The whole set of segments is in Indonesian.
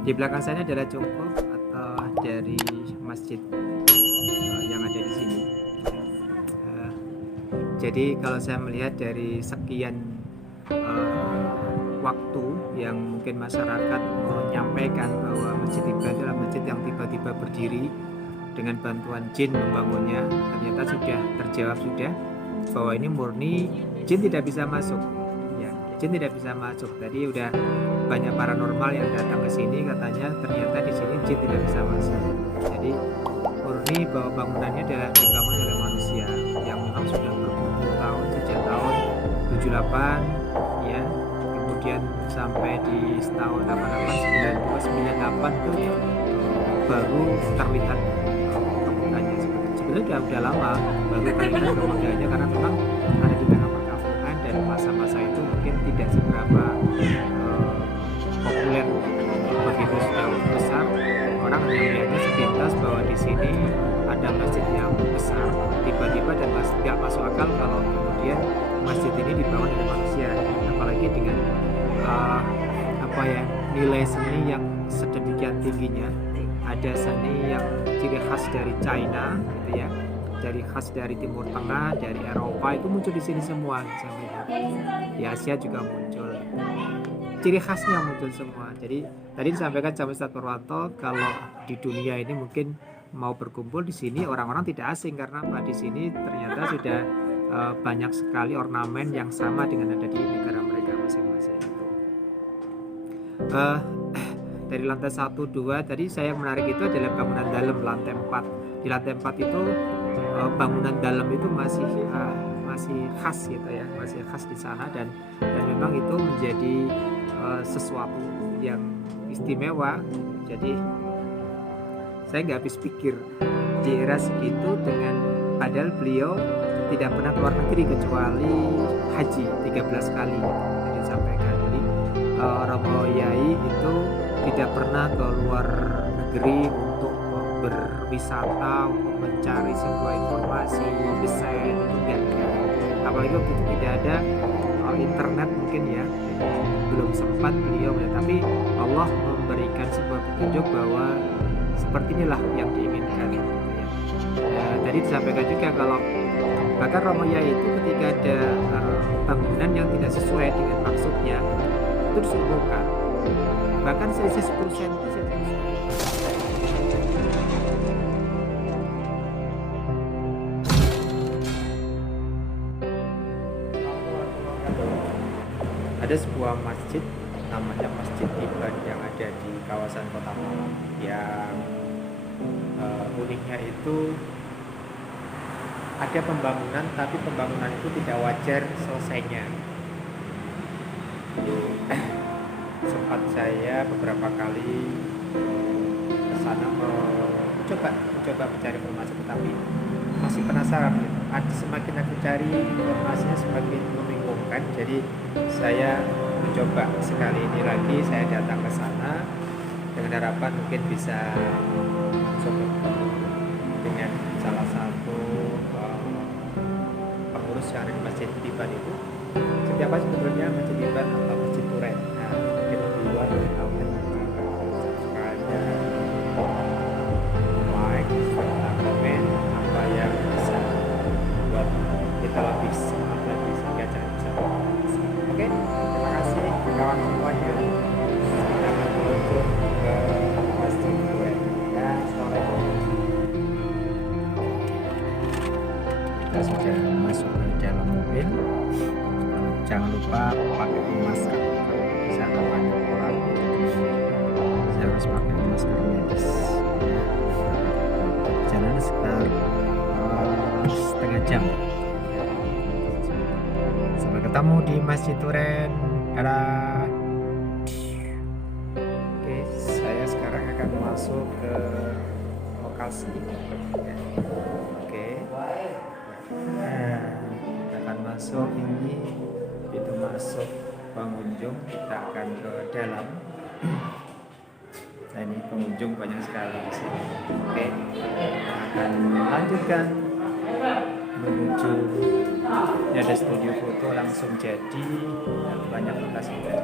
Di belakang saya adalah congkok atau dari masjid yang ada di sini. Eh, jadi kalau saya melihat dari sekian waktu yang mungkin masyarakat menyampaikan bahwa Masjid Ibrahim adalah masjid yang tiba-tiba berdiri dengan bantuan jin membangunnya, ternyata sudah terjawab sudah bahwa ini murni jin tidak bisa masuk. Ya, jin tidak bisa masuk. Tadi udah banyak paranormal yang datang ke sini, katanya ternyata di sini jin tidak bisa masuk. Jadi murni bahwa bangunannya adalah dibangun oleh manusia yang memang sudah berpuluh tahun, sejak tahun 78 ya, kemudian sampai di tahun 88, 92, 98 itu baru terlihat kemudahannya. Sebenarnya udah lama baru terlihat kemudahannya, karena memang ada di tengah perkampungan dan masa-masa itu mungkin tidak seberapa populer. Begitu sudah besar, orang hanya melihatnya sepintas bahwa di sini ada masjid yang besar tiba-tiba, dan nggak masuk akal kalau kemudian masjid ini dibangun oleh manusia, apalagi dengan nilai seni yang sedemikian tingginya. Ada seni yang ciri khas dari China gitu ya, dari khas dari Timur Tengah, dari Eropa, itu muncul di sini semua. Saya melihat di Asia juga muncul, ciri khasnya muncul semua. Jadi tadi disampaikan sama Ustadz Purwanto, kalau di dunia ini mungkin mau berkumpul di sini orang-orang tidak asing, karena apa, di sini ternyata sudah banyak sekali ornamen yang sama dengan ada di negara mereka masing-masing. Dari lantai 1, 2 tadi saya menarik itu adalah bangunan dalam lantai 4. Di lantai 4 itu bangunan dalam itu masih khas gitu ya, masih khas di sana, dan memang itu menjadi sesuatu yang istimewa. Jadi saya nggak habis pikir di era segitu, dengan padahal beliau tidak pernah keluar negeri kecuali haji 13 kali jadi disampaikan. Jadi Romo Yai itu tidak pernah ke luar negeri untuk berwisata, untuk mencari sebuah informasi, desain, itu enggak. Apalagi waktu itu tidak ada internet mungkin ya, belum sempat beliau, tapi Allah memberikan sebuah petunjuk bahwa seperti inilah yang diinginkan gitu ya. Tadi disampaikan juga kalau bahkan Romo Yai itu ketika ada bangunan yang tidak sesuai dengan maksudnya, itu disuruh bongkar, bahkan selisih 10 cm ada sebuah masjid namanya Masjid Iban yang ada di kawasan Kota Malang, yang uniknya itu ada pembangunan, tapi pembangunan itu tidak wajar selesainya. Sempat saya beberapa kali ke sana mencoba mencari informasi, tetapi masih penasaran gitu. Semakin aku cari informasinya semakin membingungkan. Jadi saya mencoba sekali ini lagi, saya datang ke sana dengan harapan mungkin bisa dengan salah satu pengurus yang ada di Masjid Iban itu. Seperti apa sebetulnya Masjid Iban atau Masjid Turen? Nah, mungkin lebih luar dari tahu kan. Subscribe-nya, like, serta komen apa yang bisa buat kita lebih semangat lagi sehingga jangan bisa. Oke, terima kasih kawan semuanya. Kita akan menuju ke Masjid Turen. Ya, assalamualaikum. Kita sudah masuk ke dalam mobil. Jangan lupa pakai masker, bisa banyak orang, saya harus pakai masker medis. Jalan sekitar setengah jam. Sampai ketemu di Masjid Turen. Dadah. Oke, saya sekarang akan masuk ke lokasi. Oke, akan masuk ini. Itu masuk pengunjung, kita akan ke dalam. Nah, ini pengunjung banyak sekali di sini. Oke, kita akan lanjutkan menuju. Ini ada studio foto langsung jadi, dan banyak lokasi ya.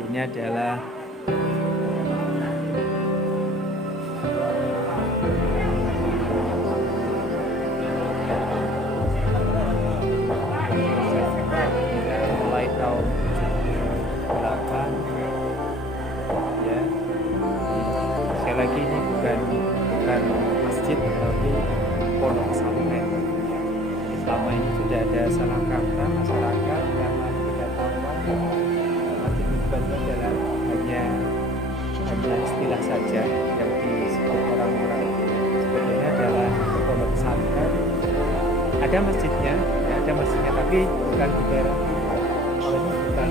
Ini adalah mulai tahun 78 ya. Sekali lagi ini bukan masjid tetapi pondok pesantren. Selama ini sudah ada salah kata masyarakat karena tidak tahu masjid itu adalah hanya istilah saja yang disebut orang-orang. Sebetulnya adalah pondok pesantren. Ada masjidnya, ya, ada masjidnya tapi bukan di daerah. Kalau ini bukan.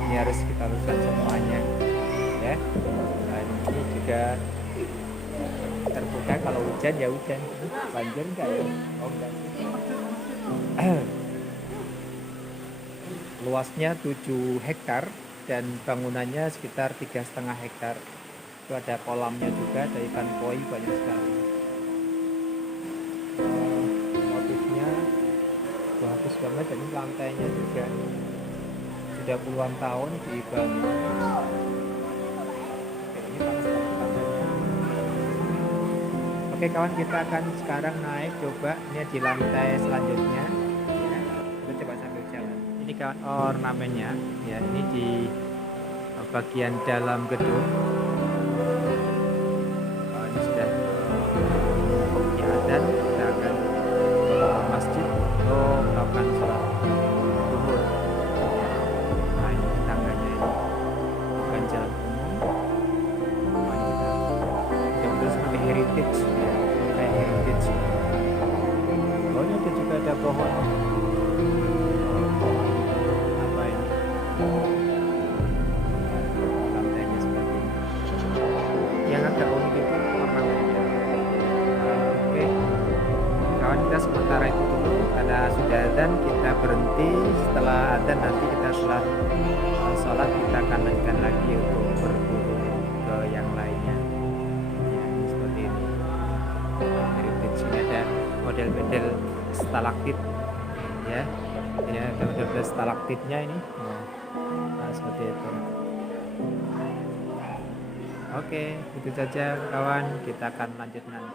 Ini harus kita luruskan semuanya, ya. Dan ini juga terbuka, kalau hujan ya hujan, banjir enggak ya? Oh enggak. Luasnya 7 hektar dan bangunannya sekitar 3,5 hektar. Itu ada kolamnya juga, ada ikan koi banyak sekali. Motifnya bagus banget, dan ini lantainya juga sudah puluhan tahun dibangun. Ini panas tangannya. Oke kawan, kita akan sekarang naik coba ini di lantai selanjutnya. Ya, kita coba sambil jalan. Ini kawan ornamennya, ya ini di bagian dalam gedung. Ini sudah ya, dan kita akan ke masjid untuk melakukan sholat zuhur. Nah ini tangganya ini bukan jalan umum. Nah, ini kita yang terus sampai heritage ya, kayak heritage. Oh ini ada juga ada pohon. Apa ini? Lantainya seperti ini. Yang agak unik itu ornamennya. Oke, kawan, kita sementara itu dulu karena sudah adzan, kita berhenti. Setelah adzan nanti kita setelah sholat kita akan lanjutkan lagi untuk berburu ke yang lainnya. Ya, ini seperti ini. Heritage ini ada model-model stalaktit, ya. Ini ada model-model stalaktitnya ini. Nah, seperti itu. Oke, itu saja kawan, kita akan lanjut nanti.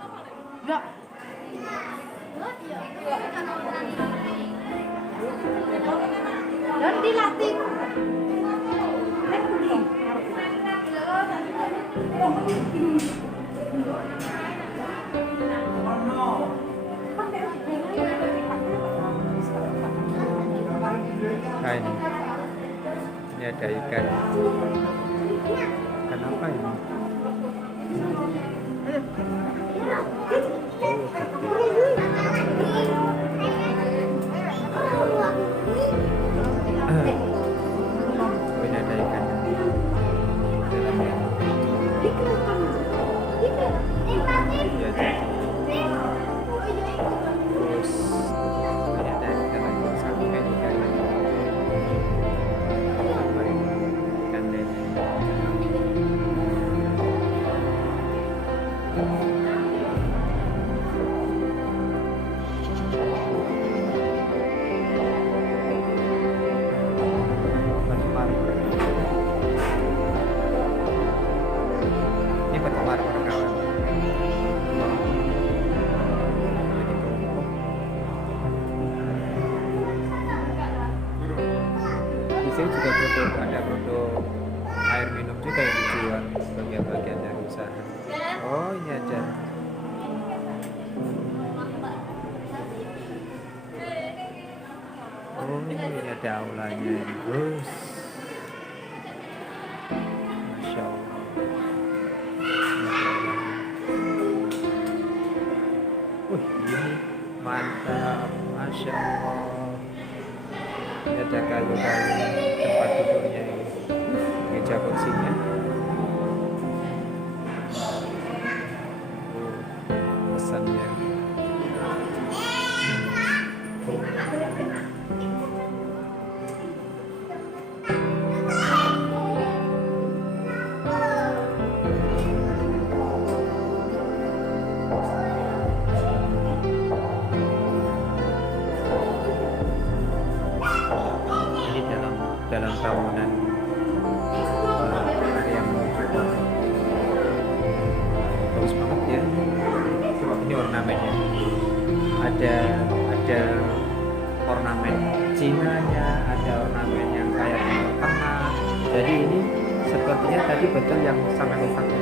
Dan dilatih. Nah ini ada ikan. Ikan apa ini? Ini ada ikan. Ya, terus ini ada ikan lagi, sampai ikan lagi. Apa ini? Ikan lele. Batu marmer. Ini batu marmer kawan. Di sini juga ada produk air minum juga yang dijual sebagai bagian dari usaha. Oh ini aja. Oh ini ada aulanya. Terus, masya Allah. Ini mantap, masya Allah. Ini ada kayu-kayu tempat duduknya ini, meja kursinya. Pesannya. dalam bangunan area menuju bagus banget ya. Ini ornamennya, ada ornamen Cina-nya, ada ornamen yang kayak Timur Tengah. Jadi ini sepertinya tadi betul yang sama satu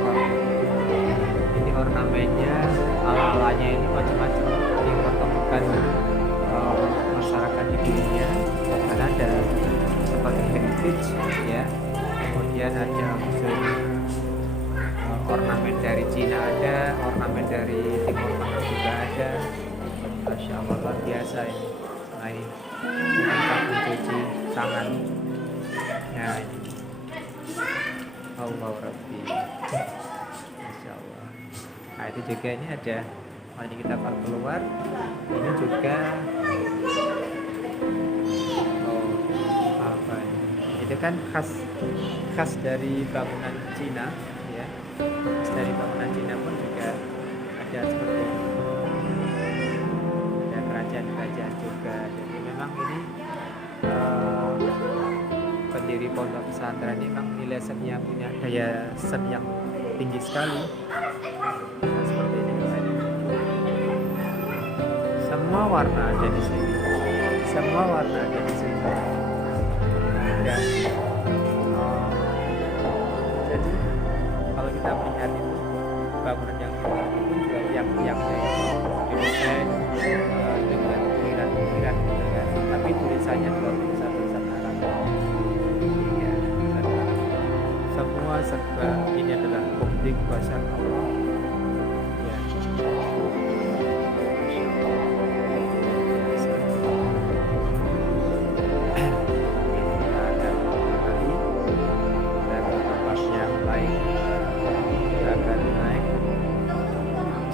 ini ornamennya, ala-alanya ini macam-macam yang pertemukan masyarakat di dunia. Karena ada seperti heritage ya, kemudian ada unsur ornamen dari Cina, ada ornamen dari Timur Tengah juga ada. Masya Allah, luar biasa ini. Nah ini tempat mencuci tangan. Nah ini Allah Rabbi, Masya Allah. Nah itu juga ini ada. Nah ini kita keluar. Ini juga apa ini? Itu kan khas dari bangunan Cina ya. Khas dari bangunan Cina pun juga ada seperti ini. Ada kerajaan-kerajaan juga. Jadi memang ini pendiri pondok pesantren ini memang nilai seninya punya daya seni yang tinggi sekali. Nah, seperti ini guys. Semua warna ada di sini. Semua warna ada di sini. Dan jadi kalau kita melihat itu bangunan yang luar itu juga tiap-tiapnya itu didesain dengan ukiran-ukiran gitu kan. Tapi tulisannya juga tulisan Arab. Ya, tulisan Arab. Semua serba ini adalah bukti kuasa Allah. Ya.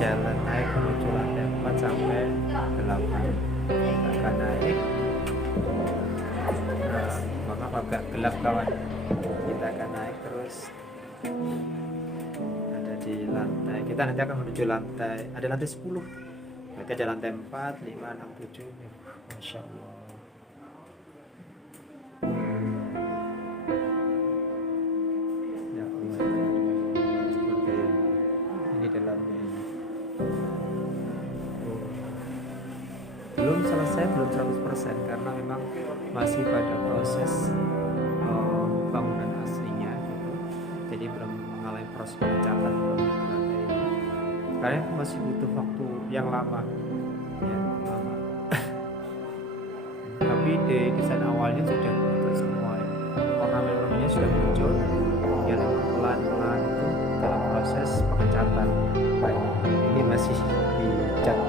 Jalan naik menuju lantai 4 sampai 8. Kita akan naik. Maaf agak gelap kawan. Kita akan naik terus. Ada di lantai. Kita nanti akan menuju lantai. Ada lantai 10. Berarti ada lantai 4, 5, 6, 7. Masya Allah. Ya Allah. Seperti ini dalamnya. Belum selesai, belum 100% karena memang masih pada proses bangunan aslinya gitu. Jadi belum mengalami proses pengecatan lantai ini. Karena masih butuh waktu yang lama ya, lama. Tapi di desain awalnya sudah muncul semua ya. Ornamen-ornamennya sudah muncul. Ya pelan-pelan itu dalam proses pengecatan. Baik, ini masih cat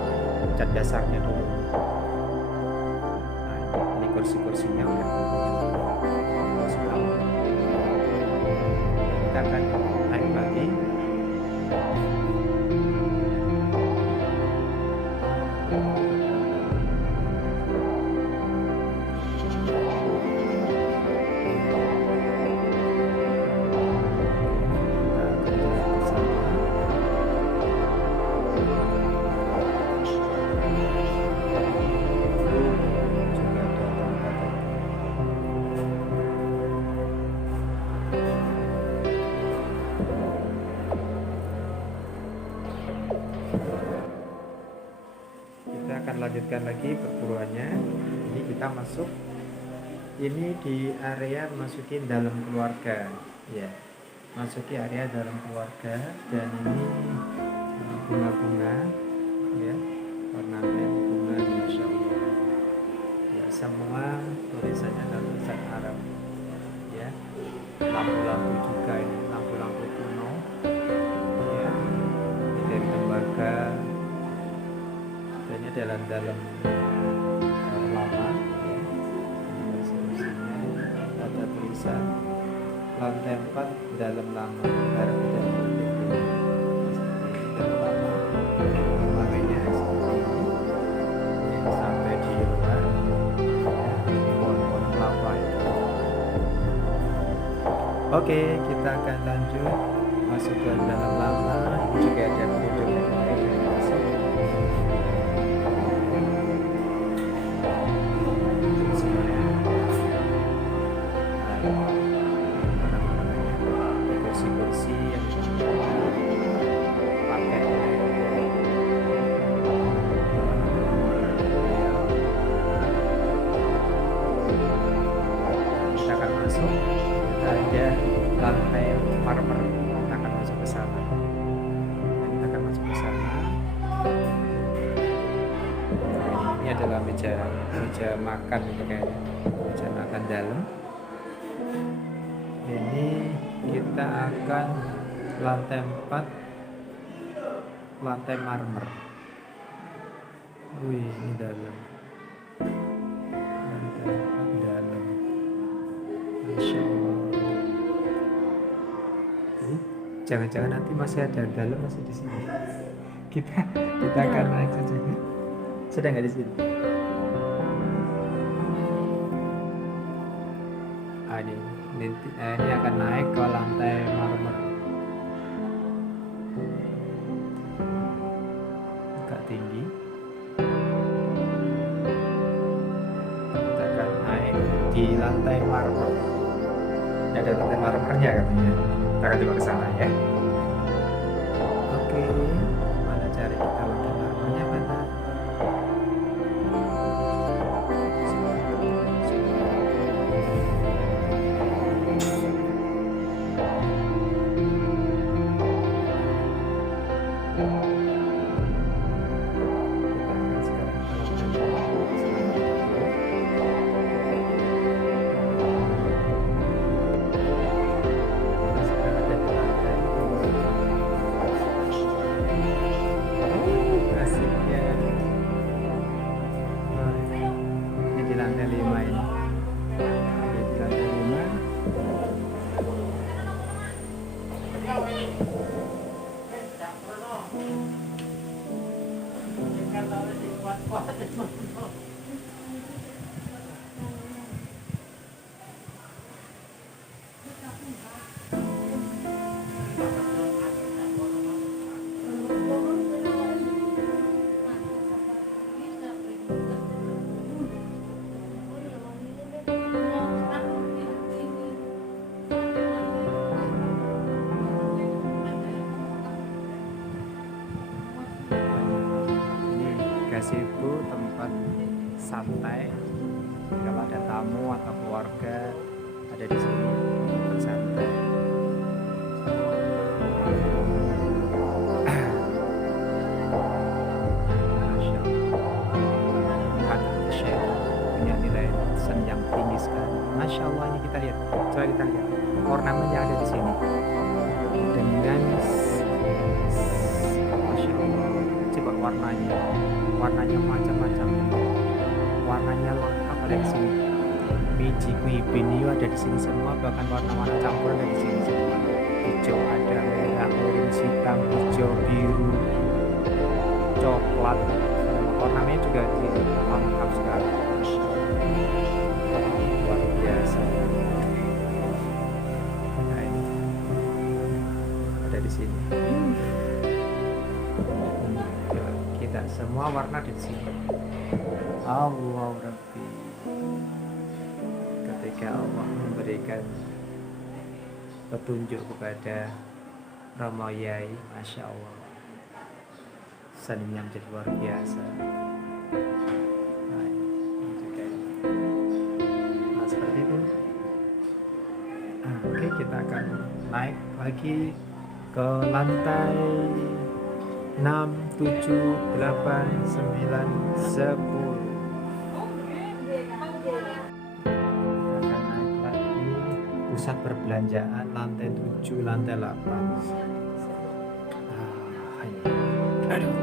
dasarnya dulu. Nah, ini kursi-kursinya udah kita akan naik lagi. Lanjutkan lagi perburuannya. Ini kita masuk. Ini di area masukin dalam keluarga, ya. Masuki area dalam keluarga dan ini bunga-bunga, ya. Ornamen bunga, Masya Allah. Ya, semua tulisannya adalah tulisan Arab, ya. Lampu-lampu juga ini, lampu-lampu kuno, ya. Ini dari lembaga. Ini dalam lama ya. Ada tulisan lantai 4 dalam lama Arab dan dalam lama lamanya seperti ini sampai di luar pohon-pohon kelapa itu. Oke, kita akan lanjut masuk ke dalam lama. Ini juga ada penduduk yang lain yang masuk. masuk, kita ada lantai marmer, kita akan masuk ke sana. Nah, kita akan masuk ke sana. Ini adalah meja makan ini kayaknya, meja makan dalam. Ini kita akan lantai 4, lantai marmer. Wih, ini dalam. Lantai 4 dalam. Masya Allah. Jadi, jangan-jangan nanti masih ada dalam, masih di sini. Kita akan naik saja. Sudah nggak di sini? Ini akan naik ke lantai marmer. Agak tinggi. Kita akan naik di lantai marmer. Ini ada lantai marmernya katanya. Kita akan coba ke sana ya. Oke, mana cari kita lantai marmernya mana? Itu tempat santai kalau ada tamu atau keluarga, ada di sini bersantai. Masya Allah, punya nilai seni yang tinggi sekali. Masya Allah, ini kita lihat, coba kita lihat ornamen yang ada di sini dengan Masya Allah, coba warnanya macam-macam, warnanya lengkap ada di sini. Biji kuibin ada di sini semua, bahkan warna-warna campur ada di sini semua. Hijau ada, merah, orange, hitam, hijau, biru, coklat, ornamennya juga di sini lengkap sekali. Luar biasa. Nah, ini ada di sini. Kita semua warna di sini. Allah Rabbi. Ketika Allah memberikan petunjuk kepada Romo Yai, Masya Allah, seninya menjadi luar biasa. Nah, ini juga. Nah, seperti itu. Oke, kita akan naik lagi ke lantai 6, 7, 8, 9, 10. Akan naik lagi pusat perbelanjaan lantai 7, lantai 8. Aduh.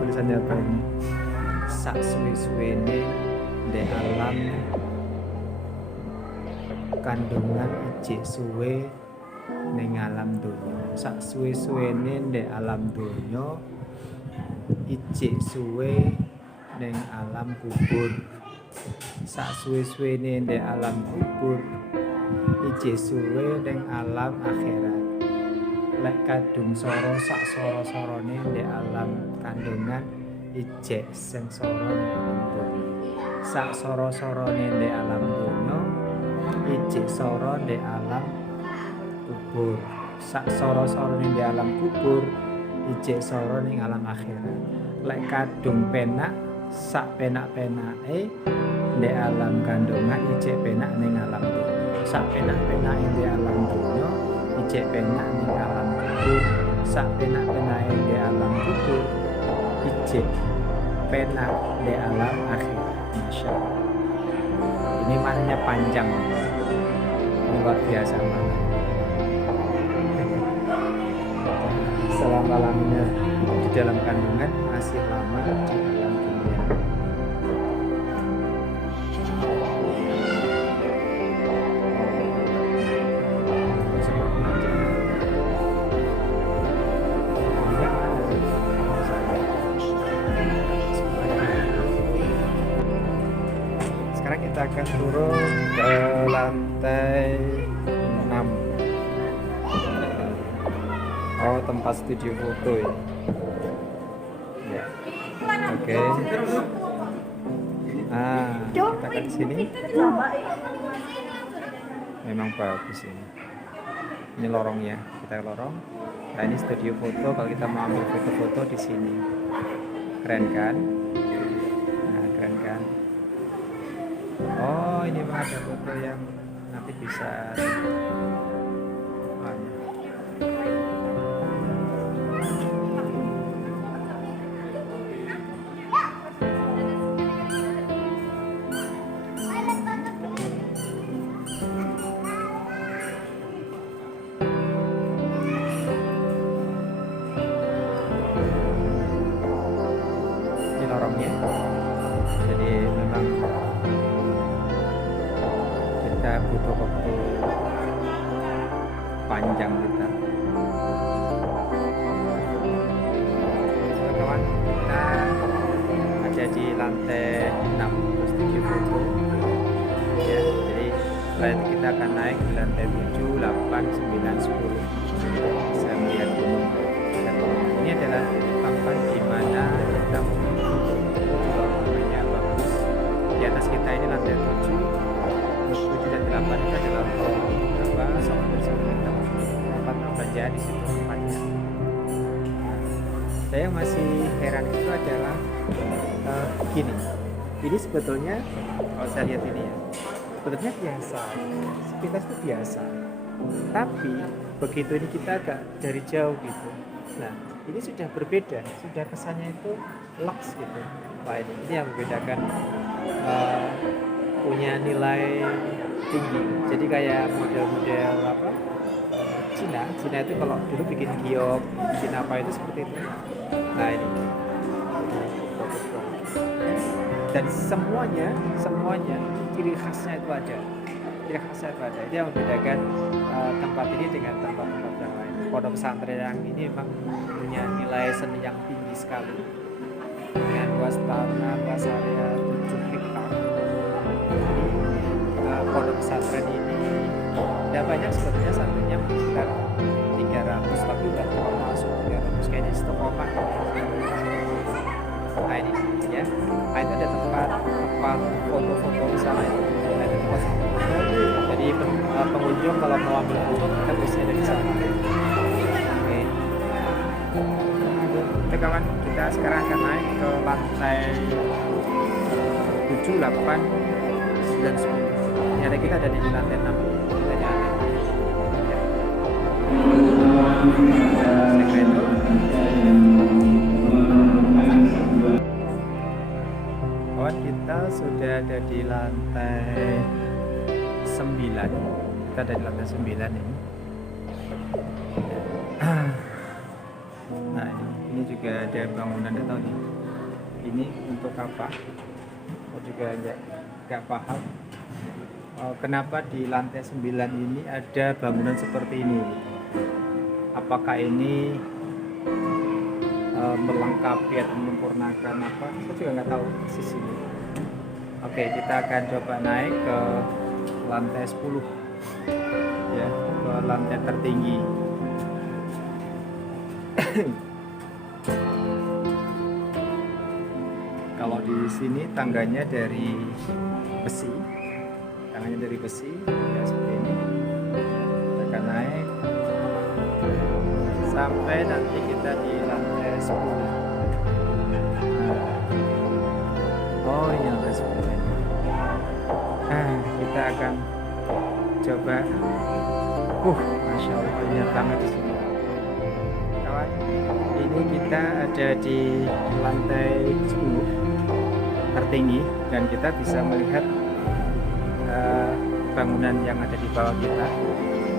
Tulisannya apa ini? Sak suwe-suwene ndek alam kandungan ijik suwe ning alam donya. Sak suwe-suwene ndek alam donya ijik suwe ning alam kubur. Sak suwe-suwene ndek alam kubur ijik suwe ning alam akhirat. Lek kadung soro sak soro-sorone ndek alam kandungan ijek sengsara ning alam donya. Sak soro-sorone ndek alam donya ijek soro ndek alam kubur. Sak soro-sorone ndek alam kubur ijek soro ning alam akhirat. Lek kadung penak sak penak-penake ndek alam kandungan ijek penak ning alam donya. Sak penak-penake ndek alam donya ijek penak ning alam kubur. Sak penak-penake ndek alam kubur ijek penak di alam akhirat. Masya Allah. Ini maknanya panjang, luar biasa banget. Selama-lamanya di dalam kandungan masih lama di alam dunia. Sekarang kita akan turun ke lantai 6. Oh, tempat studio foto ya. Ya. Oke. Kita akan di sini. Memang bagus ini. Ini lorongnya, kita lorong. Nah, ini studio foto. Kalau kita mau ambil foto-foto di sini, keren kan? Nah, keren kan? Oh, ini memang ada foto yang nanti bisa. Ini lorongnya. Jadi memang kita butuh waktu panjang kita. Kawan, kita ada di lantai 6 studio foto ya. Jadi setelah itu kita akan naik ke lantai 7, 8, 9, 10. Bisa melihat gunung. Ini adalah tempat di mana kita fotonya bagus. Di atas kita ini lantai 7 dan 8 itu adalah sumber-sumber tempat pembelajaran di situ tempatnya. Saya masih heran itu adalah gini. Ini sebetulnya kalau saya lihat ini ya, sebetulnya biasa. Sepintas itu biasa. Tapi begitu ini kita agak dari jauh gitu. Nah, ini sudah berbeda, sudah kesannya itu lux gitu. Wah, ini yang membedakan punya nilai tinggi. Jadi kayak model-model apa? Cina itu kalau dulu bikin giok, bikin apa itu seperti itu. Nah, ini. Dan semuanya ciri khasnya itu ada. Itu yang membedakan tempat ini dengan tempat-tempat yang lain. Pondok pesantren yang ini memang punya nilai seni yang tinggi sekali. Dengan luas tanah, luas area 7 hektar. Pondok pesantren ini tidak banyak sebetulnya santrinya sekitar 300, tapi udah masuk 300 kayaknya setengah. Nah ini ya, nah itu ada tempat foto-foto di sana itu. Nah, itu tempat foto. Jadi pengunjung kalau mau ambil foto kita bisa ada di sana. Oke kawan, kita sekarang akan naik ke lantai 7, 8, 9, 10. Ternyata kita ada di lantai 6. Kita jalan. Sekreto. Kawan, kita sudah ada di lantai 9. Kita ada di lantai 9 ini. Nah, ini juga ada bangunan, tidak tahu nih. Ini untuk apa? Saya juga nggak paham. kenapa di lantai 9 ini ada bangunan seperti ini? Apakah ini melengkapi atau menyempurnakan apa? Saya juga nggak tahu persis ini. Oke, kita akan coba naik ke lantai 10 ya, ke lantai tertinggi. Kalau di sini tangganya dari besi, ya seperti ini. Kita akan naik sampai nanti kita di lantai 10. Oh ini lantai 10. Kita akan coba. Masya Allah, banyak banget di sini. Kawan, ini kita ada di lantai 10 tertinggi dan kita bisa melihat bangunan yang ada di bawah kita.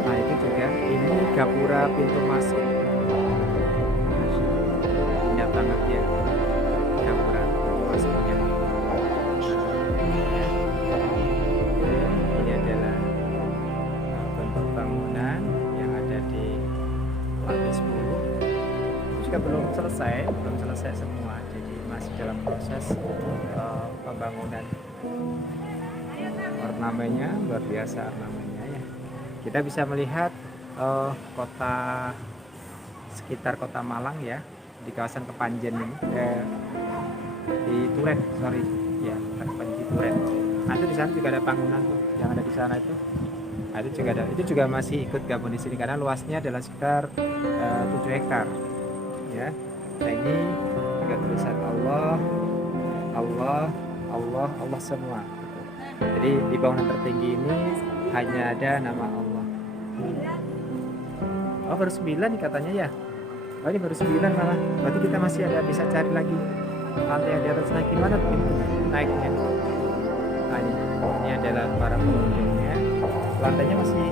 Nah itu juga, ini gapura pintu masuk. Indah banget ya, gapura pintu masuknya. Ini adalah bentuk bangunan yang ada di lantai 10. Juga belum selesai semua, jadi masih dalam proses pembangunan. Ornamennya luar biasa, ornamennya ya. Kita bisa melihat kota sekitar kota Malang ya, di kawasan Kepanjen ini, di Turen, ya, di Turen. Nah itu di sana juga ada bangunan tuh, yang ada di sana itu. Nah, itu juga masih ikut gabung di sini karena luasnya adalah sekitar 7 hektar ya. Nah ini juga tulisan Allah semua. Jadi di bangunan tertinggi ini hanya ada nama Allah. Oh baru 9 katanya ya. Oh ini baru 9 malah. Berarti kita masih ada bisa cari lagi lantai yang di atas naik. Gimana pintu naiknya? Nah, ini adalah para pengunjungnya. Lantainya masih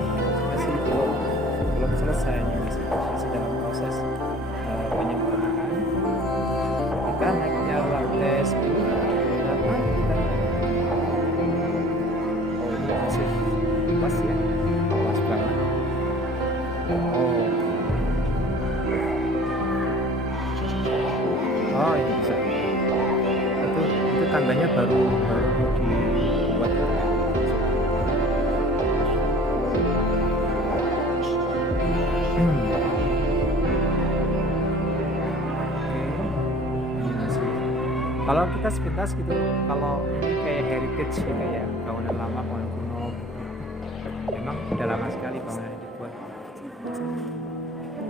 belum selesai, masih dalam proses penyempurnaan. Kita naiknya lantai 10. Kenapa kita? Oh ini masih pas ya, pas banget. Oh ini bisa. Itu tangganya baru dibuat. Kalau kita sepintas gitu, kalau ini kayak heritage gitu ya, bangunan lama, bangunan kuno. Memang udah lama sekali bangunan ini dibuat.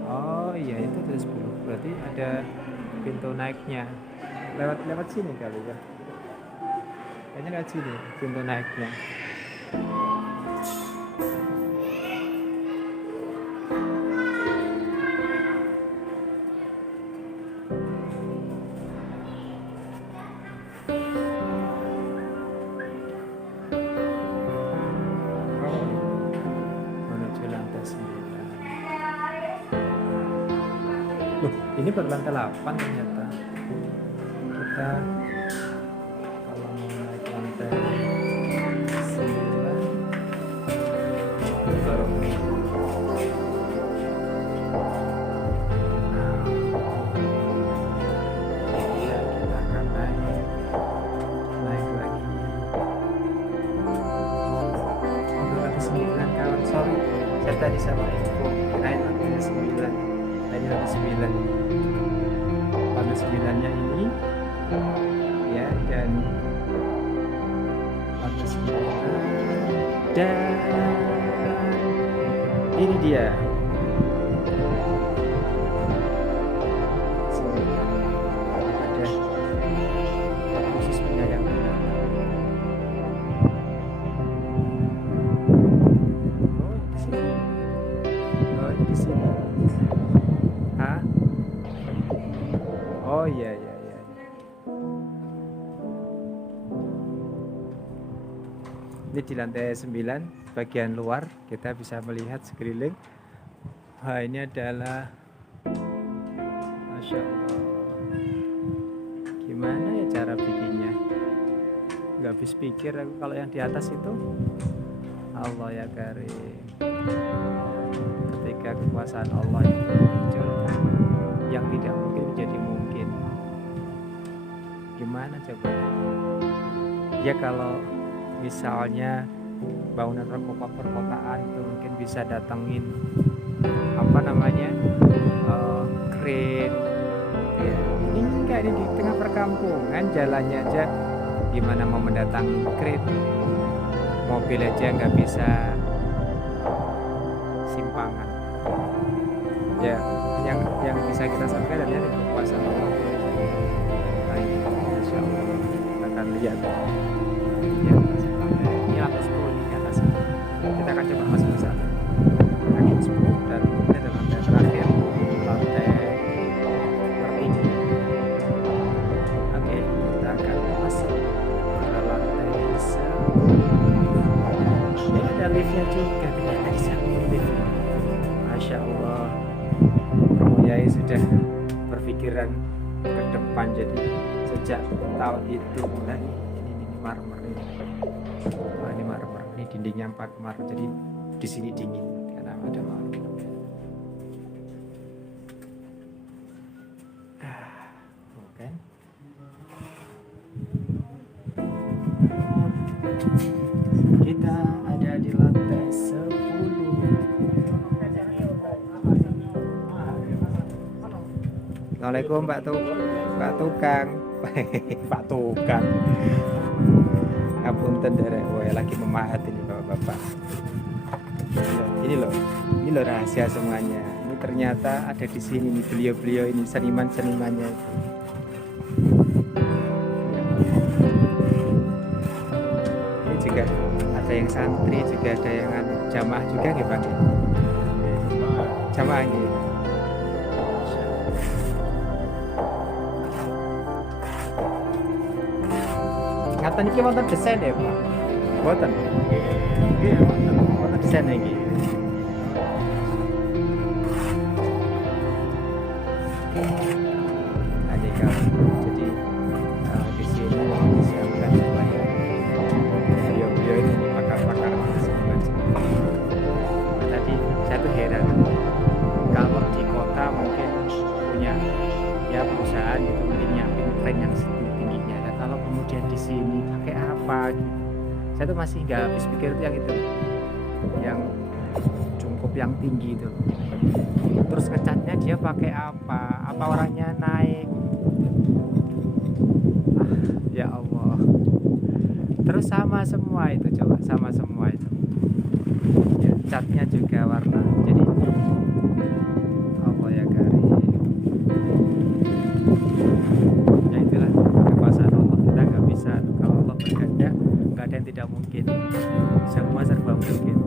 Oh iya itu dari 10. Berarti ada pintu naiknya. Lewat sini kali ya. Kayaknya lewat sini pintu naiknya. Loh, ini baru lantai 8 ternyata. Kita kalau mau naik lantai 9 baru ya, kita akan naik lagi. Oh, lantai 9 kawan, sorry. Saya tadi sama info naik lantai 9. Ini lantai 9. Lantai 9-nya ini ya, dan lantai 9 dan ini dia. Ada khusus penyayang. Oh di sini. Oh iya. Ini di lantai 9 bagian luar kita bisa melihat sekeliling. Wah ini adalah Masya Allah. Gimana ya cara bikinnya? Nggak habis pikir aku kalau yang di atas itu Allah ya Karim. Ketika kekuasaan Allah itu muncul, yang tidak mungkin menjadi mungkin. Gimana coba? Ya kalau misalnya bangunan perkotaan itu mungkin bisa datengin keren ya. Ini enggak, di tengah perkampungan, jalannya aja gimana mau mendatangi keren, mobil aja nggak bisa simpangan ya. Yang bisa kita sampaikan adalah kekuasaan Allah. Baik, insya Allah kita akan lihat ya, ini atas 10 di atas. Kita akan coba masuk ke sana kaki 10 dan ini adalah lantai terakhir, lantai tertinggi. Oke, kita akan masuk ke lantai 10. Ini ada liftnya juga, kita bisa lift. Masya Allah, Romo Yai sudah berpikiran ke depan. Jadi sejak tahun itu mulai ini marmer ini. Ini marmer, ini dindingnya 4 marmer, jadi di sini dingin karena ada marmer. Bukan? Kita ada di lantai 10. Assalamualaikum Pak Tukang. Pak Tukang. Ngapunten derek, lagi memahat ini bapak-bapak. Ini loh rahasia semuanya. Ini ternyata ada di sini nih beliau-beliau ini, seniman-senimannya itu. Ini juga ada yang santri, juga ada yang jamaah juga nggih Pak. Jamaah nggih. Ngaten iki wonten desain ya, Pak? Mboten. Nggih, wonten desain iki. Jadi di sini disiapkan supaya beliau ini pakar-pakar seniman. Tadi saya tuh heran, kalau di kota mungkin punya ya perusahaan gitu, mungkin nyiapin tren yang tingginya. Dan kalau kemudian di sini pakai apa gitu, saya tuh masih nggak habis pikir tuh yang itu, yang cukup yang tinggi itu. Terus ngecatnya dia pakai apa orangnya naik, ya Allah. Terus sama semua itu, coba sama semua itu ya, catnya juga warna. Jadi Allah ya Karim, ya itulah kekuasaan Allah. Kita nggak bisa, kalau Allah berkehendak nggak ada yang tidak mungkin, semua serba mungkin ya.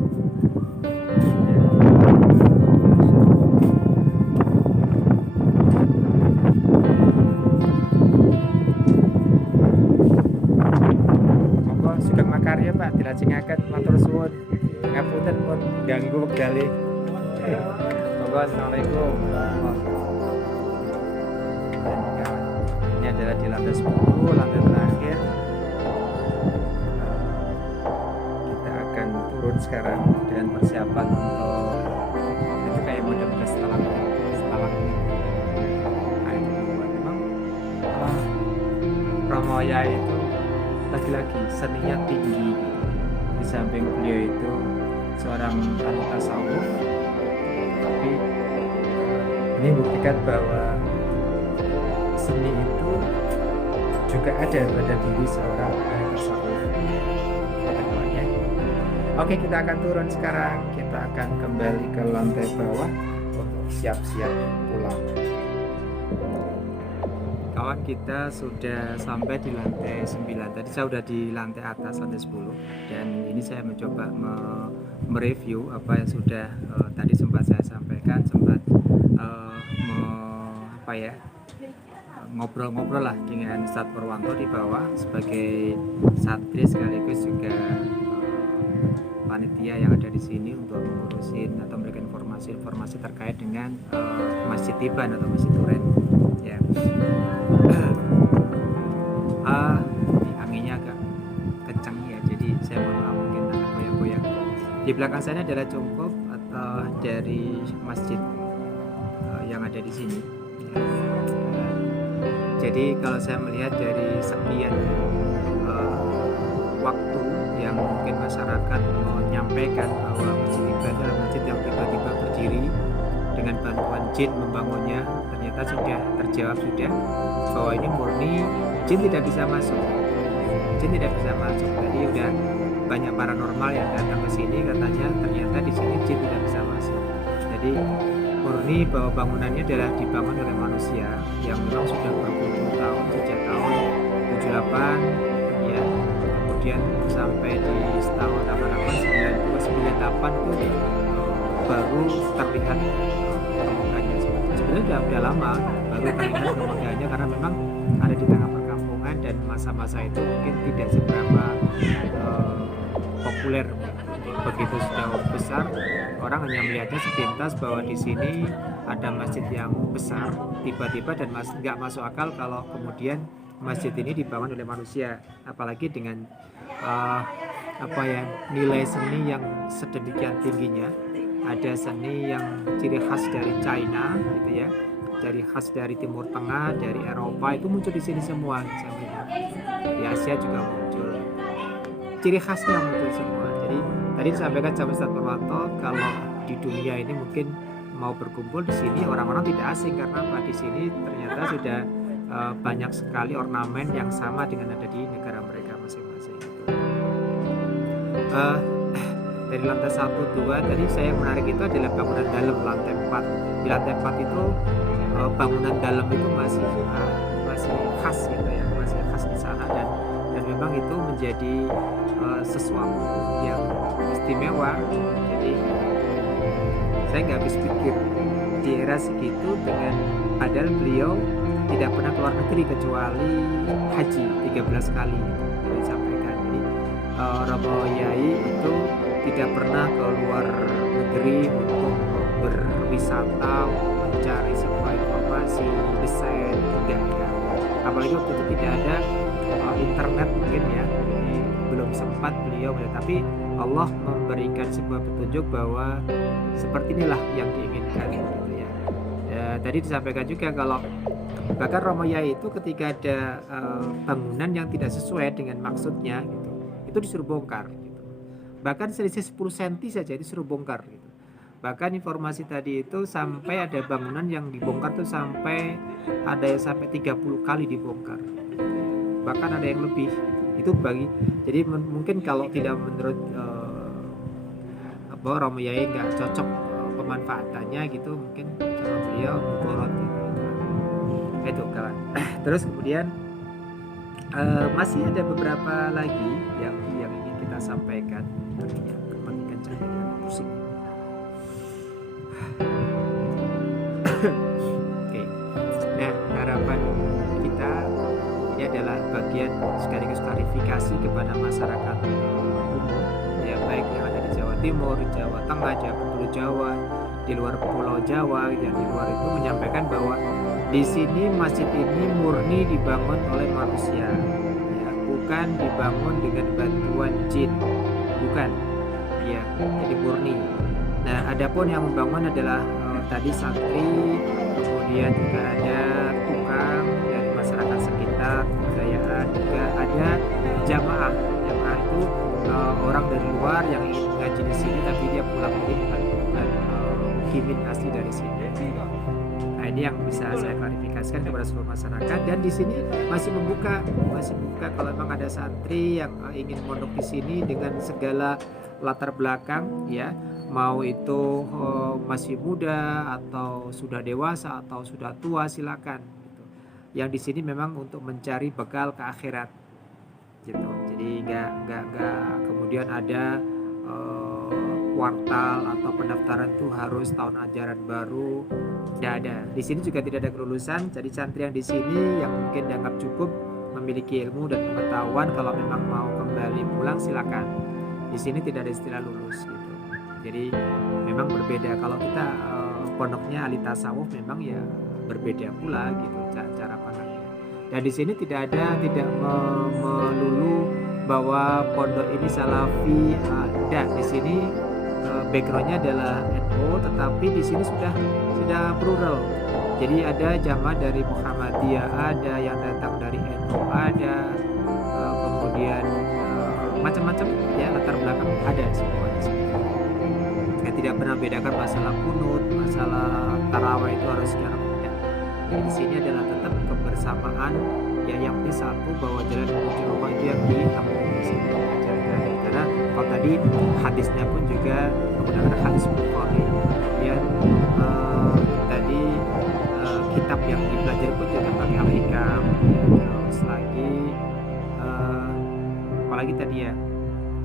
Sugeng makarya Pak, dilajengaken matur suwun. Ngapunten pun ganggu wekdale. Monggo, assalamualaikum. Ini adalah di lantai 10, lantai terakhir. Kita akan turun sekarang dengan persiapan untuk itu kayak model-model stalagmit. Memang Romo Yai itu lagi-lagi seninya tinggi. Di samping beliau itu seorang ahli tasawuf, tapi ini buktikan bahwa seni itu juga ada pada diri seorang ahli tasawuf. Ya. Oke, kita akan turun sekarang. Kita akan kembali ke lantai bawah untuk siap-siap pulang. Kawan, kita sudah sampai di lantai 9. Tadi saya sudah di lantai atas, lantai 10. Dan ini saya mencoba mereview apa yang sudah tadi sempat saya sampaikan, sempat ngobrol-ngobrol lah dengan Ustadz Purwanto di bawah sebagai satri sekaligus juga panitia yang ada di sini untuk mengurusin atau memberikan informasi terkait dengan Masjid Tiban atau Masjid Duren ya. Anginnya agak kencang ya, jadi saya mohon maaf mungkin agak goyang-goyang. Di belakang sana adalah cungkup atau dari masjid yang ada di sini. Ya. Jadi kalau saya melihat dari sekian waktu yang mungkin masyarakat menyampaikan bahwa masjid Iqbal adalah masjid yang tiba-tiba berdiri dengan bantuan jin membangunnya, ternyata sudah terjawab bahwa ini murni jin tidak bisa masuk. Jadi udah banyak paranormal yang datang ke sini, katanya ternyata di sini jin tidak bisa masuk. Jadi murni bahwa bangunannya adalah dibangun oleh manusia yang memang sudah berpuluh tahun, sejak tahun 78 ya, kemudian sampai di tahun 98 itu baru terlihat permukaannya. Sebenarnya udah lama baru terlihat permukaannya, karena memang ada di tengah perkampungan dan masa-masa itu mungkin tidak seberapa populer. Begitu sudah besar, orang hanya melihatnya sepintas bahwa di sini ada masjid yang besar tiba-tiba, dan nggak masuk akal kalau kemudian masjid ini dibangun oleh manusia, apalagi dengan nilai seni yang sedemikian tingginya. Ada seni yang ciri khas dari China gitu ya, ciri khas dari Timur Tengah, dari Eropa, itu muncul di sini semua. Di Asia juga muncul, ciri khasnya muncul semua. Jadi tadi disampaikan sama Ustaz Purwanto, kalau di dunia ini mungkin mau berkumpul di sini orang-orang tidak asing, karena apa? Di sini ternyata sudah banyak sekali ornamen yang sama dengan ada di negara mereka masing-masing. Dari lantai 1, 2 tadi saya menarik itu adalah bangunan dalam lantai 4. Di lantai 4 itu bangunan dalam itu masih khas gitu ya, masih khas di sana, dan memang itu menjadi sesuatu yang istimewa. Jadi saya nggak habis pikir di era segitu, dengan padahal beliau tidak pernah keluar negeri kecuali haji 13 kali itu disampaikan. Jadi Romo Yai itu tidak pernah ke luar negeri untuk berwisata, untuk mencari sebuah informasi, desain, tidak. Apalagi waktu itu tidak ada internet mungkin ya, jadi belum sempat beliau, tapi Allah memberikan sebuah petunjuk bahwa seperti inilah yang diinginkan gitu ya. Tadi disampaikan juga kalau bahkan Romo Yai itu ketika ada bangunan yang tidak sesuai dengan maksudnya gitu, itu disuruh bongkar. Bahkan selisih 10 cm saja disuruh bongkar gitu. Bahkan informasi tadi itu sampai ada bangunan yang dibongkar tuh sampai ada yang sampai 30 kali dibongkar. Bahkan ada yang lebih. Itu jadi mungkin kalau tidak menurut Romo Yai nggak cocok pemanfaatannya gitu, mungkin sama beliau mukorot gitu. Itu kawan. Terus kemudian masih ada beberapa lagi yang ingin kita sampaikan. Kembalikan cerita musik. Oke. Nah, harapan kita ini adalah bagian sekaligus klarifikasi kepada masyarakat umum, ya, baik yang ada di Jawa Timur, Jawa Tengah, Jawa, di luar Pulau Jawa, dan di luar itu menyampaikan bahwa di sini masjid ini murni dibangun oleh manusia, ya, bukan dibangun dengan bantuan jin, bukan, ya, jadi murni. Nah, adapun yang membangun adalah tadi santri, kemudian juga ada tukang dari masyarakat sekitar, kebudayaan, juga ada jamaah itu orang dari luar yang ingin ngaji di sini, tapi dia pulang ini bukan kimin asli dari sini. Nah, ini yang bisa saya klarifikasikan kepada seluruh masyarakat, dan di sini masih membuka kalau memang ada santri yang ingin mondok di sini dengan segala latar belakang, ya, mau itu masih muda atau sudah dewasa atau sudah tua, silakan gitu. Yang di sini memang untuk mencari bekal ke akhirat gitu. Jadi nggak kemudian ada kuartal atau pendaftaran tuh harus tahun ajaran baru, tidak ada. Di sini juga tidak ada kelulusan. Jadi santri yang di sini yang mungkin dianggap cukup memiliki ilmu dan pengetahuan, kalau memang mau kembali pulang silakan. Di sini tidak ada istilah lulus gitu. Jadi memang berbeda. Kalau kita pondoknya ahli tasawuf, memang ya berbeda pula gitu cara pandangnya. Dan di sini tidak melulu bahwa pondok ini salafi, tidak. Di sini backgroundnya adalah NU, tetapi di sini sudah plural. Jadi ada jamaah dari Muhammadiyah, ada yang datang dari NU, ada kemudian macam-macam ya, latar belakang ada semua di sini. Saya tidak pernah bedakan masalah kunut, masalah tarawih itu harus secara mudah. Jadi di sini adalah tetap kebersamaan ya, yang penting satu bahwa jalan menuju Allah itu yang ditempuh di sini ajarkan. Karena kalau tadi hadisnya pun juga menggunakan hadis Bukhari ya, tadi kitab yang dipelajari pun juga pakai Al-Hikam, terus lagi apalagi tadi ya,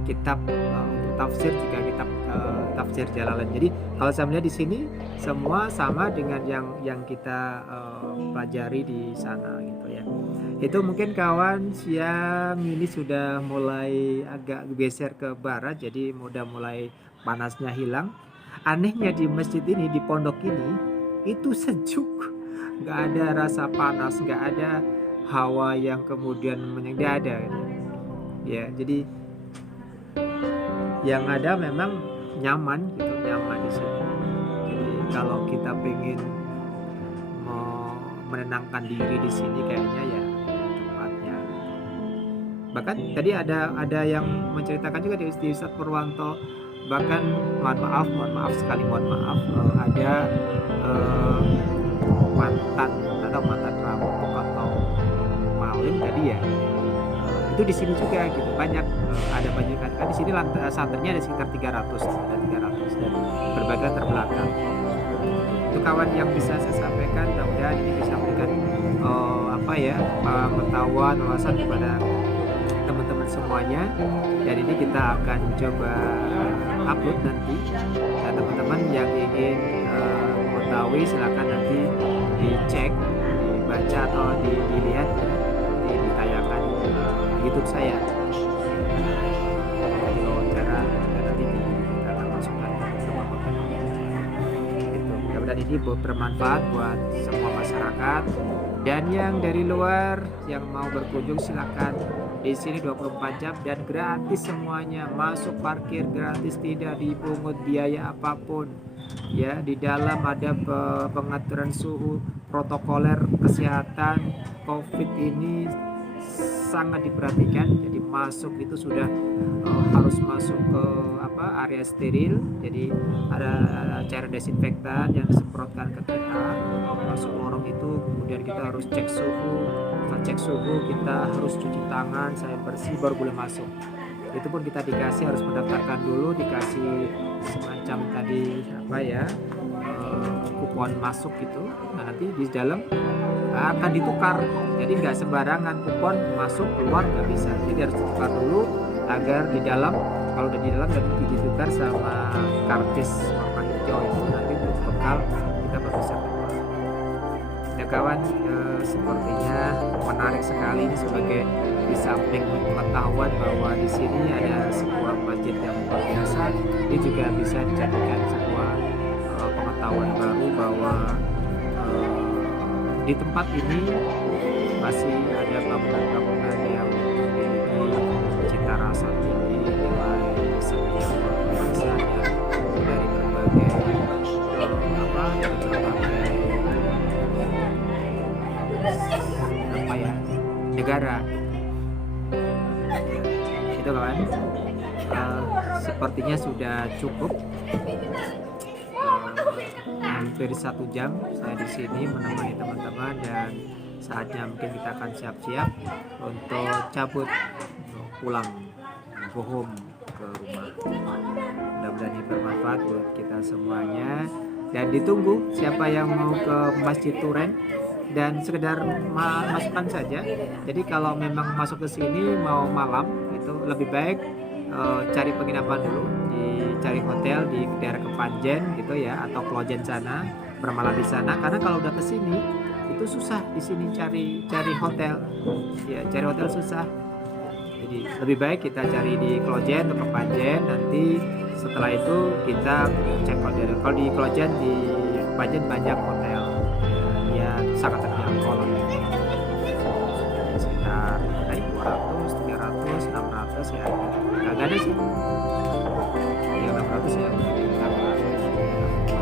kitab untuk tafsir juga kitab tafsir Jalalain. Jadi kalau saya melihat di sini semua sama dengan yang kita pelajari di sana gitu ya. Itu mungkin kawan siang ini sudah mulai agak geser ke barat, jadi udah mulai panasnya hilang. Anehnya di masjid ini, di pondok ini itu sejuk, nggak ada rasa panas, nggak ada hawa yang kemudian nggak ada gitu. Ya jadi yang ada memang nyaman gitu, nyaman di sini. Jadi kalau kita pengen menenangkan diri di sini kayaknya ya tempatnya. Bahkan tadi ada yang menceritakan juga di Ustadz Purwanto, bahkan mohon maaf sekali, ada mantan rampok atau maling tadi ya, itu di sini juga gitu banyak, ada banyak kan di sini santrinya ada sekitar 300 dan berbagai latar belakang. Itu kawan yang bisa saya sampaikan, mudah-mudahan ini bisa memberikan pengetahuan, wawasan kepada teman-teman semuanya. Dan ini kita akan coba upload nanti, dan teman-teman yang ingin mengetahui silakan nanti dicek, dibaca atau dilihat di tayangan YouTube saya. Jadi wawancara dan nanti kita akan masukkan semua konten itu. Mudah-mudahan ini bermanfaat buat semua masyarakat, dan yang dari luar yang mau berkunjung silakan. Di sini 24 jam dan gratis semuanya, masuk parkir gratis, tidak dipungut biaya apapun. Ya, di dalam ada pengaturan suhu, protokoler kesehatan COVID ini sangat diperhatikan. Jadi masuk itu sudah harus masuk ke area steril. Jadi ada cairan desinfektan yang disemprotkan ke kita. Masuk lorong itu kemudian kita harus cek suhu. Cek suhu kita harus cuci tangan sampai bersih baru boleh masuk. Itu pun kita dikasih, harus mendaftarkan dulu, dikasih semacam tadi kupon masuk gitu. Nah nanti di dalam akan ditukar, jadi nggak sembarangan kupon masuk keluar, nggak bisa. Jadi harus ditukar dulu agar di dalam, kalau udah di dalam nanti ditukar sama karcis warna hijau itu, nanti untuk bekal kita baru bisa keluar. Ya kawan, sepertinya menarik sekali ini sebagai di samping pengetahuan bahwa di sini ada sebuah masjid yang luar biasa, ini juga bisa dijadikan sebuah pengetahuan baru bahwa di tempat ini masih ada bangunan-bangunan yang memiliki cita rasa tinggi, nilai seni yang luar biasa, dari berbagai negara. Itu kawan, sepertinya sudah cukup. Hampir 1 jam saya di sini menemani teman-teman, dan saatnya mungkin kita akan siap-siap untuk cabut pulang, go home ke rumah. Mudah-mudahan ini bermanfaat buat kita semuanya, dan ditunggu siapa yang mau ke Masjid Turen dan sekedar masukkan saja. Jadi kalau memang masuk ke sini mau malam itu lebih baik cari penginapan dulu, cari hotel di daerah Kepanjen gitu ya, atau Klojen sana, bermalam di sana. Karena kalau udah ke sini itu susah di sini cari hotel. Ya, cari hotel susah. Jadi lebih baik kita cari di Klojen atau Kepanjen, nanti setelah itu kita cek hotel. Kalau di Klojen, di Kepanjen banyak hotel. Ya, sangat terjangkau lah. Sekitar 200, 300, 600 ya. Gak ada sih yang 600 bagus ya untuk ditambah ke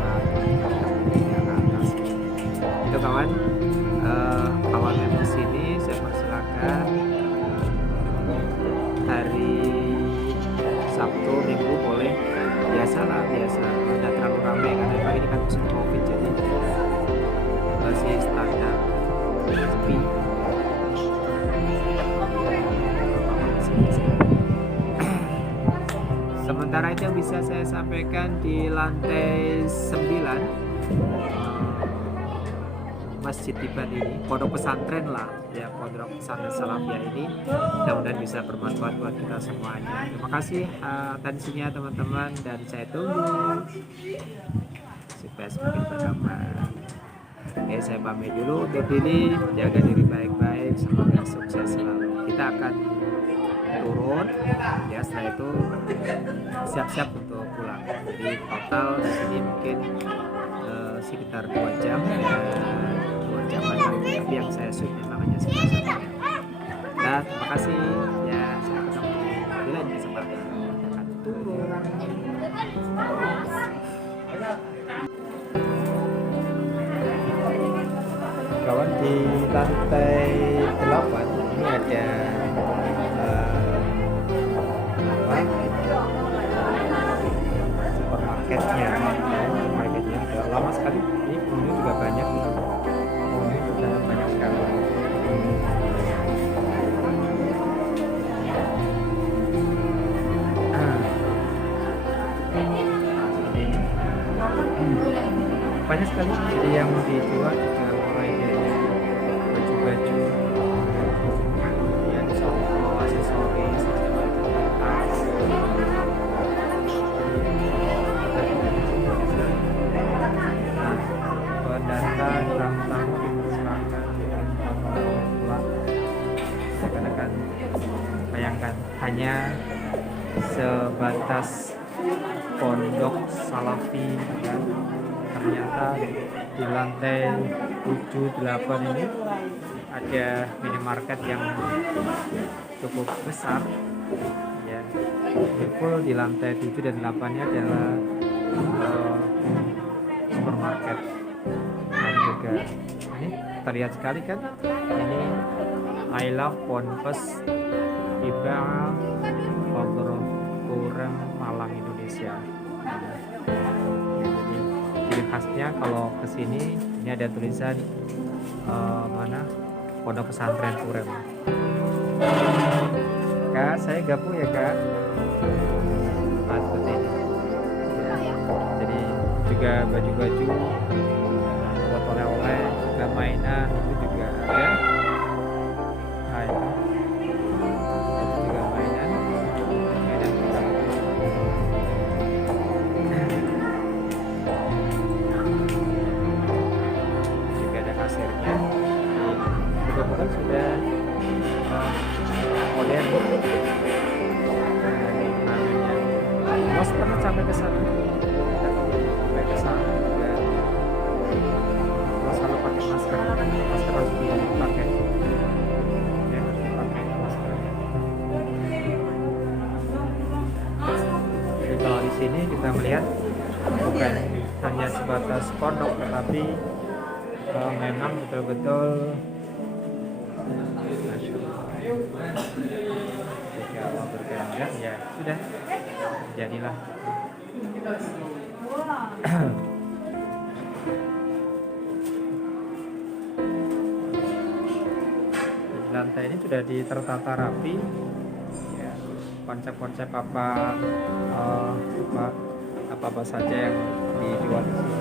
atas. Itu kawan, awal memang sini saya persilakan hari Sabtu Minggu boleh, biasalah, biasa, tidak terlalu ramai karena ini kan musim Covid, jadi masih standar sepi. Sementara itu yang bisa saya sampaikan di lantai 9 Masjid Tiban ini, pondok pesantren lah ya, pondok pesantren Salafiyah ini, mudah-mudahan bisa bermanfaat buat kita semuanya. Terima kasih atensinya teman-teman, dan saya tunggu supaya semakin berdampak. Oke, saya pamit dulu untuk diri, jaga diri baik-baik, semoga sukses selalu. Kita akan turun ya, setelah itu siap-siap untuk pulang. Jadi total di sini mungkin sekitar 2 jam dan 2 jam lagi, tapi yang saya shoot memang hanya sekitar 1 jam. Nah, terima kasih ya, saya ketemu di lain kesempatan. Akan turun. Kawan, di lantai 8 ini ada supermarketnya. Supermarketnya udah lama sekali, ini pengunjung juga banyak, pengunjung sudah banyak sekali. Seperti ini banyak sekali, jadi yang dijual juga mulai dari baju-baju, kemudian aksesoris, tas, pendatang, tamu-tamu dipersilakan pulang. Seakan-akan bayangkan hanya sebatas pondok Salafi kan, ternyata di lantai 7-8 ini ada minimarket yang cukup besar ya. Full di lantai 7 dan 8 nya adalah supermarket. Dan juga ini terlihat sekali kan, ini I Love Ponpes Iba Kurang Malang Indonesia. Jadi ciri khasnya kalau kesini ini ada tulisan mana pondok pesantren Kurem. Kak, saya gabung ya kak. Nah, seperti ini ya. Jadi juga baju-baju buat oleh-oleh, juga mainan itu juga ada. Nah, itu juga mainan juga ada kasirnya. Mudah-mudahan sudah modern, namanya luas banget sampai ke sana. Sampai ke sana dan selalu pakai masker harus dipakai ya, pakai masker. Jadi kalau di sini kita melihat bukan hanya sebatas pondok, tetapi memang betul-betul jika Allah berkehendak ya sudah jadilah. Di lantai ini sudah tertata rapi ya, konsep-konsep apa saja yang dijual di sini.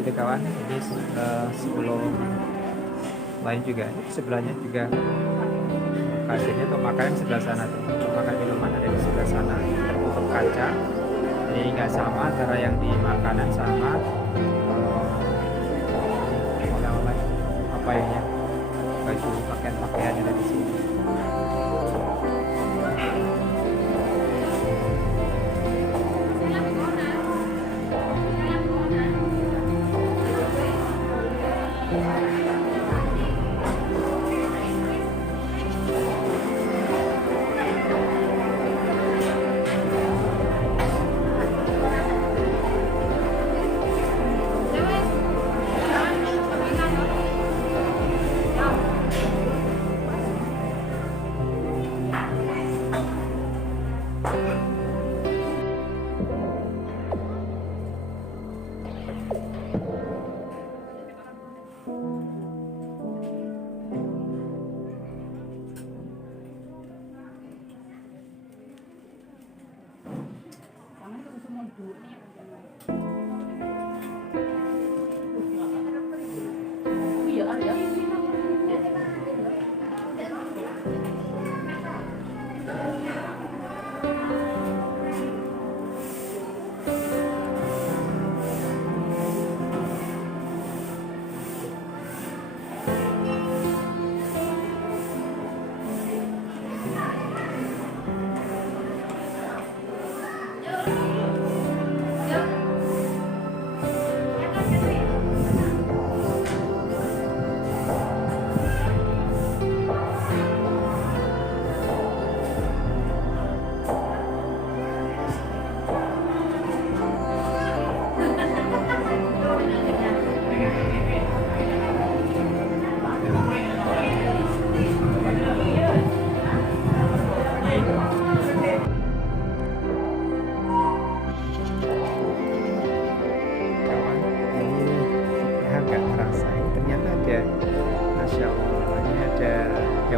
Jadi kawan, ini sebelum lain juga sebelahnya juga kasirnya atau makanan sebelah sana tuh, makan minuman ada di sebelah sana, tertutup kaca, jadi nggak sama antara yang di makanan sama oleh-oleh apa ya, baju pakaian ada di sini.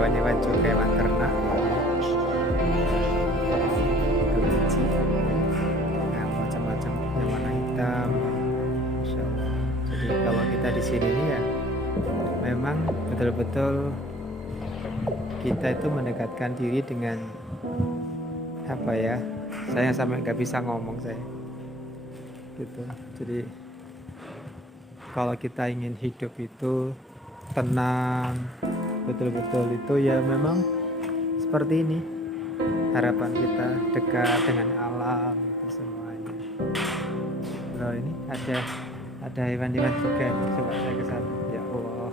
hewan-hewan juga, hewan ternak, kelinci, nah, macam-macam yang warna hitam. Masya Allah. Jadi kalau kita di sini nih ya, memang betul-betul kita itu mendekatkan diri dengan apa ya? Saya sampai nggak bisa ngomong saya, gitu. Jadi kalau kita ingin hidup itu tenang, betul-betul itu ya memang seperti ini. Harapan kita dekat dengan alam itu semuanya. Loh, ini ada hewan-hewan juga ini. Coba saya ke sana. Ya Allah.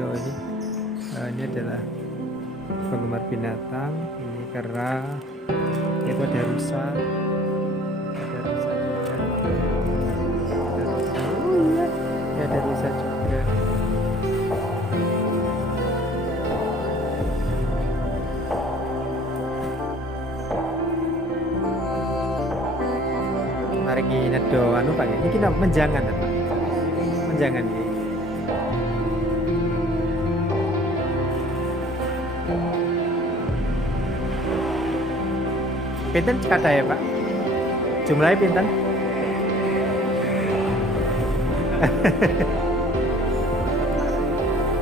Loh, ini adalah penggemar binatang. Ini kera, itu ada rusa juga, ada rusa juga. Mari kita do anu Pak, ini kita menjangan apa? Menjangan ini. Pinten kata ya Pak? Jumlahnya pinten?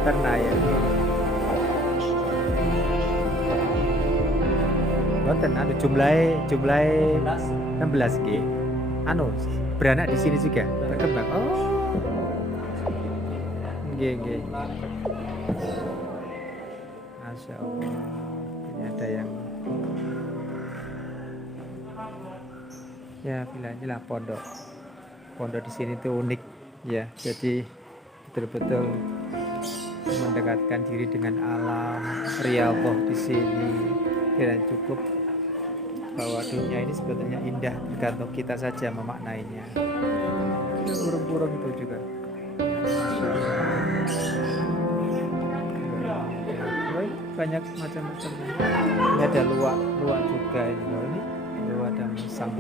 Pernah ya. Boten anu jumlahnya 16 G. Anu beranak di sini juga berkembang. Oh. Nggih. Masya Allah. Ini ada yang ya bilangnya lah pondok di sini tuh unik ya, jadi betul-betul mendekatkan diri dengan alam, riyadhah di sini, dan cukup bahwa dunia ini sebetulnya indah, tergantung kita saja memaknainya. Ya, burung-burung itu juga. Banyak macam-macam. Ini ada luwak juga ini. Ada musang,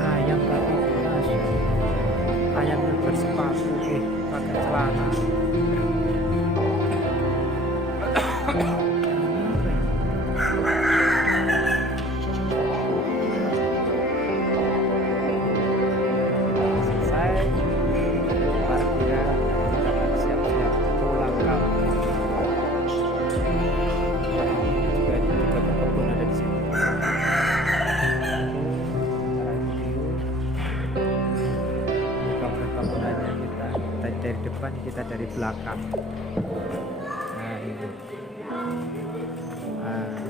ayam tadi, ayam yang bersepatu, pakai celana. Dari depan, kita dari belakang. Nah ini,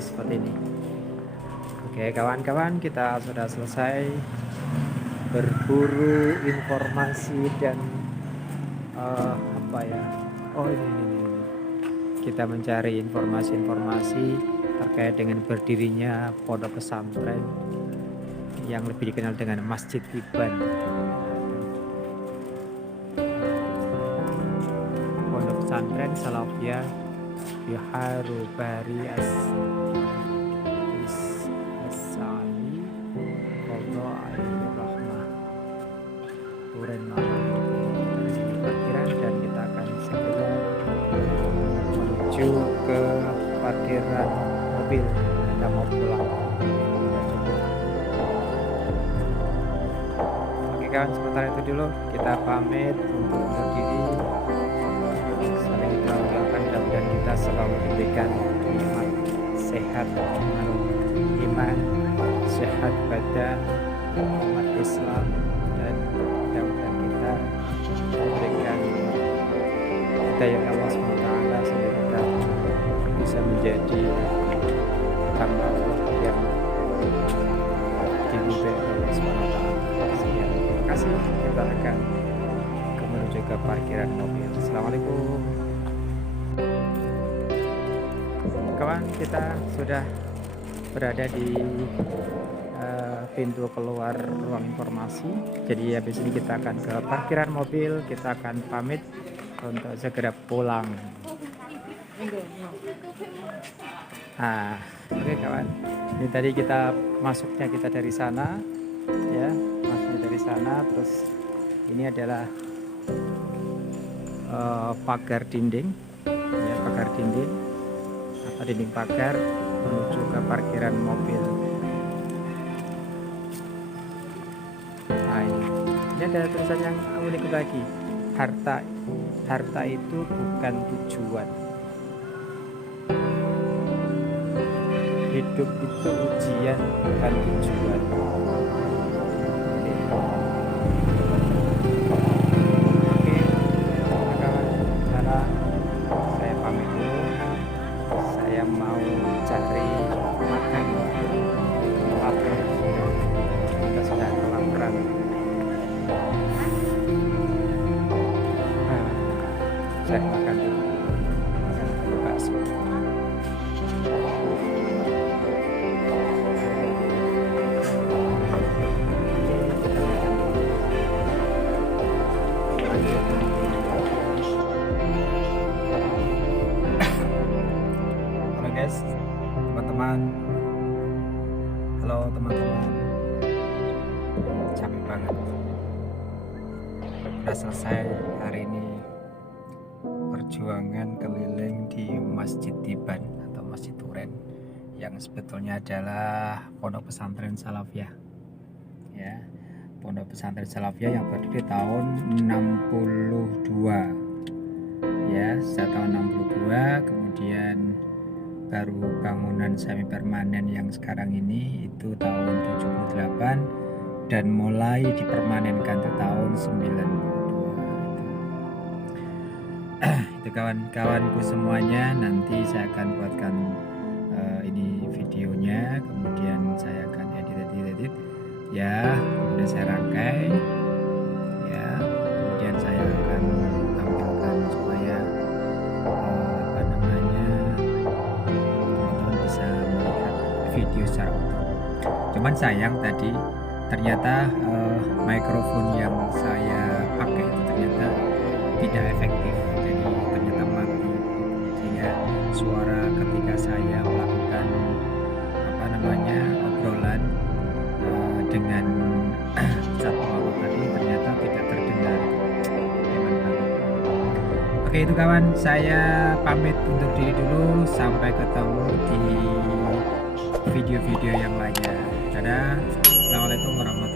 seperti ini. Oke kawan-kawan, kita sudah selesai berburu informasi dan apa ya? Oh ini. Kita mencari informasi-informasi terkait dengan berdirinya pondok pesantren yang lebih dikenal dengan Masjid Iban. Pesantren Salafiyah Biharu Bari As-Sa'ali Qadha Air Rahmah Duren Malang dari sini parkiran, dan kita akan segera menuju ke parkiran mobil. Kita mau pulang. Oke kawan, sementara itu dulu kita pamit untuk undur diri. Dan kita selalu diberikan nikmat sehat iman, sehat badan, umat Islam, dan mudah-mudahan kita diberikan hidayah Allah SWT sehingga kita bisa menjadi hamba Allah yang diridhai Allah SWT. Terima kasih. Kita akan menuju ke parkiran mobil. Assalamualaikum. kawan, kita sudah berada di pintu keluar ruang informasi. Jadi habis ini kita akan ke parkiran mobil, kita akan pamit untuk segera pulang. Nah, oke kawan, ini tadi masuknya kita dari sana, ya, masuknya dari sana. Terus ini adalah pagar dinding, ya, pagar dinding atau dinding pagar menuju ke parkiran mobil. Nah, ini ada tulisan yang unik lagi, harta itu bukan tujuan, hidup itu ujian bukan tujuan. Oke, kawan, karena saya pamit dulu, saya mau cari makan, lapar, kita sudah kelaparan. Saya makan bakso. Halo guys, teman-teman. Halo teman-teman. Capek banget. Udah selesai hari ini perjuangan keliling di Masjid Tiban atau Masjid Duren, yang sebetulnya adalah Pondok Pesantren Salafiyah, ya, Pondok Pesantren Salafiyah yang berdiri tahun 62, ya, sejak tahun 62. Kemudian baru bangunan semi permanen yang sekarang ini itu tahun 78 dan mulai dipermanenkan di tahun 92. Itu kawan-kawanku semuanya, nanti saya akan buatkan ini videonya, kemudian saya akan edit ya, kemudian saya rangkai, ya, kemudian saya akan tampilkan supaya teman-teman bisa melihat video secara utuh. Cuman sayang tadi ternyata mikrofon yang saya pakai itu ternyata tidak efektif, jadi ternyata mati, sehingga suara ketika saya melakukan obrolan dengan satu orang tadi ternyata tidak terdengar. Oke, itu kawan, saya pamit untuk diri dulu, sampai ketemu di video-video yang lainnya. Dadah, assalamualaikum warahmatullahi wabarakatuh.